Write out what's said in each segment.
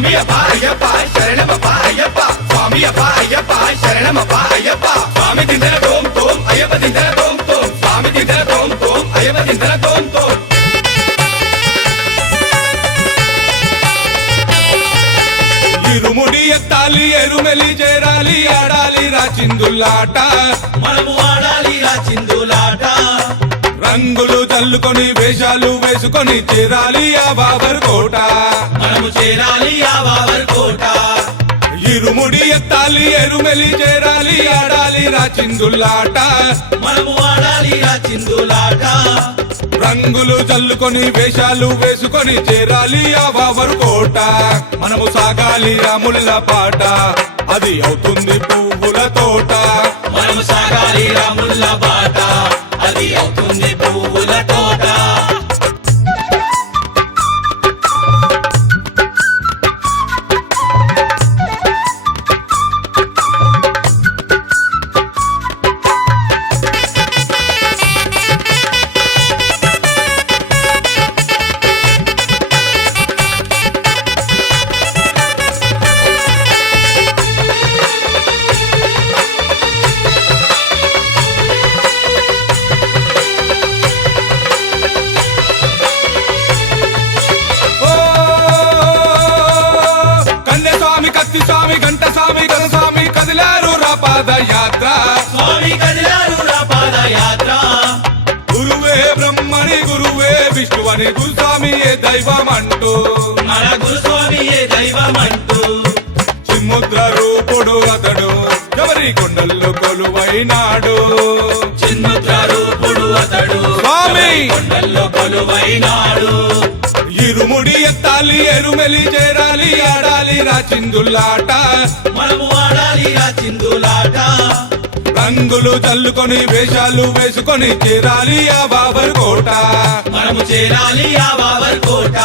స్వామి అప్ప అయ్యప్ప శరణమప్ప అయ్యప్ప స్వామి అప్ప అయ్యప్ప శరణమప్ప అయ్యప్ప స్వామి దిందర తోం తోం అయ్యప్ప దిందర తోం తోం స్వామి దిందర తోం తోం అయ్యప్ప దిందర తోం తోం ఇరుముడి ఎత్తాలి ఎరుమెలి చేరాలి ఆడాలి రాచిందులాట మనము ఆడాలి చిందులాట రంగులు చల్లుకొని వేషాలు వేసుకొని చేరాలి ఆ బాబర్ కోట మనము చేరాలి ఆ బాబర్ కోట ఇరుముడి ఎత్తాలి ఎరుమెలి చేరాలి ఆడాలి రాచిందులాట మనము ఆడాలి చిందులాట రంగులు చల్లుకొని వేషాలు వేసుకొని చేరాలి ఆ బాబర్ కోట మనము సాగాలి రాముల పాట అది అవుతుంది పువ్వుల తోట మనము సాగాలి రాముల బాట అది అవుతుంది పువ్వుల తోట కత్తి స్వామి గంట స్వామి గణస్వామి కదిలారు రా పాదయాత్ర స్వామి కదిలారు రా పాదయాత్ర గురువే బ్రహ్మని గురువే విష్ణువని గురుస్వామి ఏ దైవమంటూ మన గురుస్వామి ఏ దైవమంటూ చిన్ముద్ర రూపుడు అతడు ఎవరి కొండల్లో కొలువైనాడు చిన్ముద్ర రూపుడు అతడు స్వామి కొండల్లో కొలువైనాడు ఇరుముడి ఎత్తాలి ఎరుమెలి చేరాలి ఆడాలి రాచిందులాట మనము ఆడాలి చిందులాట రంగులు చల్లుకొని వేషాలు వేసుకొని చేరాలి ఆ బాబర్ కోట మనము చేరాలి ఆ బాబర్ కోట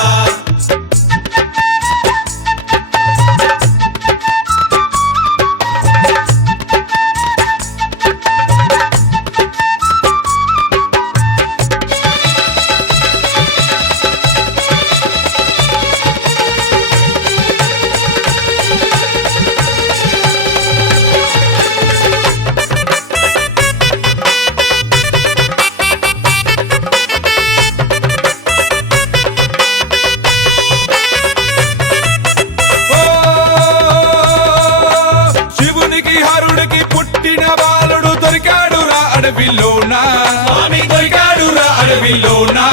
హరుడికి పుట్టిన బాలుడు దొరికాడు రా అడవిలోనా స్వామి దొరికాడు రా అడవిలోనా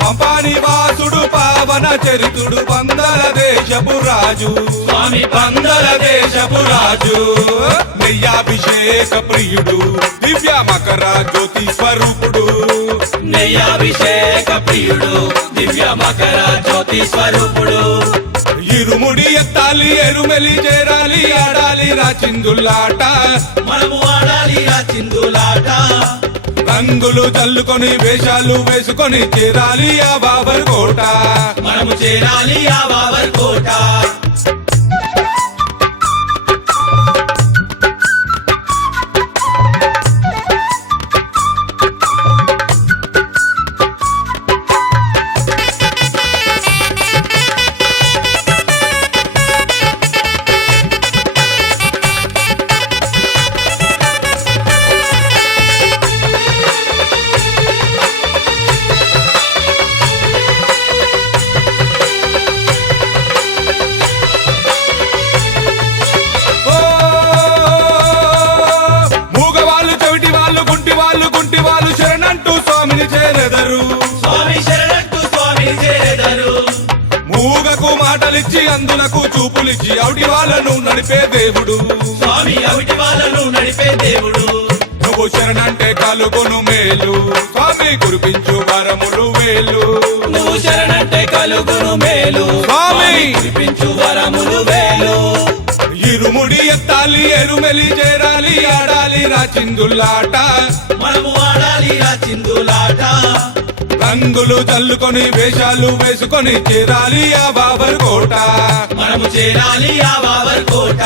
పంపాని వాసుడు పావన చరితుడు పందల దేశపు రాజు స్వామి పందల దేశపు రాజు నెయ్యాభిషేక ప్రియుడు దివ్య మకర జ్యోతి స్వరూపుడు నెయ్యాభిషేక ప్రియుడు దివ్య మకర జ్యోతి స్వరూపుడు ఇరుముడి ఎత్తాలి ఎరుమెలి చేరాలి ఆడాలి రాచిందులాట మనము ఆడాలి చిందులాట రంగులు చల్లుకొని వేషాలు వేసుకొని చేరాలి ఆ బాబర్ కోట మనము చేరాలి ఆ బాబర్ కోట గుంటి వాళ్ళు శరణంటూ స్వామిని చేరెదరు స్వామి శరణంటూ స్వామిని చేరెదరు మూగకు మాటలిచ్చి అందులకు చూపులిచ్చి అవుటి వాళ్ళను నడిపే దేవుడు స్వామి అవుటి వాళ్ళను నడిపే దేవుడు నువ్వు శరణంటే కలుగును మేలు స్వామి కురిపించు వరములు వేలు నువ్వు శరణంటే కలుగును మేలు స్వామి కురిపించు వరములు వేలు ఇరుముడి ఎత్తాలి ఎరుమెలి చేరాలి ఆడాలి రాచిందులాట మనము ఆడాలి చిందులాట రంగులు చల్లుకొని వేషాలు వేసుకొని చేరాలి ఆ బాబర్ కోట మనము చేరాలి ఆ బాబర్ కోట